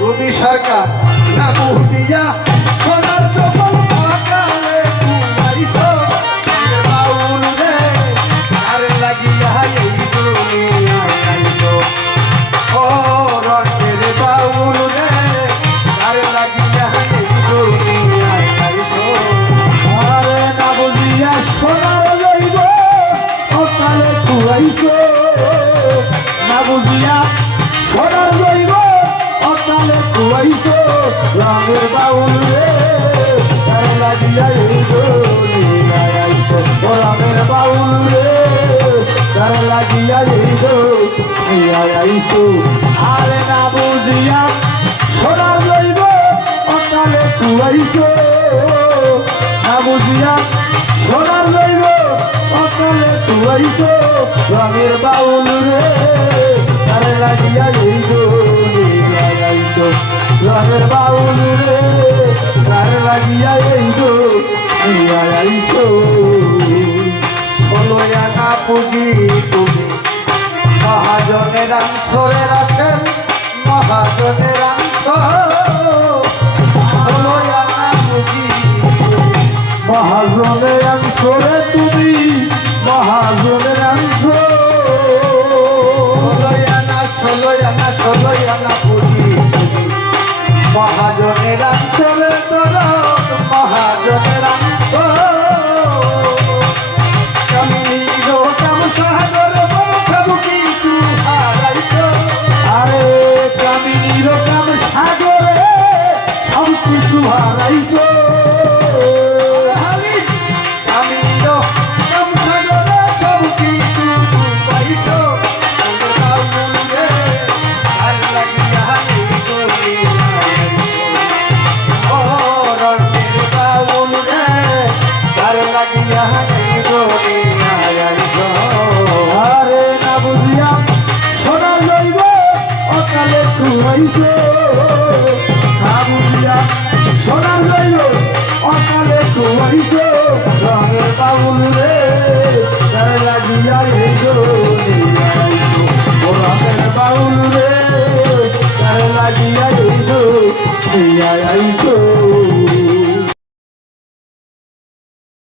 রবি সরকার না বহু সোনার খুয়াইছ না বুঝিয়া সোনার লইব অকালে খুয়াইছ রঙের বাউল রে, তার লাগিয়া এই ও রঙের বাউল রে, তার লাগিয়া এই দুনিয়ায় আরে না বুঝিয়া সোনার লইব অকালে খুয়াইছ না বুঝিয়া সোনার লইব অকালে তুয়াইছ রঙের বাউল রে। তারে লাগিয়া যাইছ লাগাইছ রঙের বাউল রে তারে লাগিয়া যাইছ পুঁজি তুমি, মহাজনের অংশরে রাখেন তোর মহাজনের আরে কামিনীর কাম সাগরে সব কিছু হারাইছ। আর লাগিয়া আরে না বুঝিয়া সোনা লইব, অকালে খুয়াইছ না বুঝিয়া সোনা লইব, অকালে খুয়াইছ রঙের বাবুল রে, তার লাগিয়া ও রঙের বাবুল রে, তার লাগিয়া এই গলিয়াইছ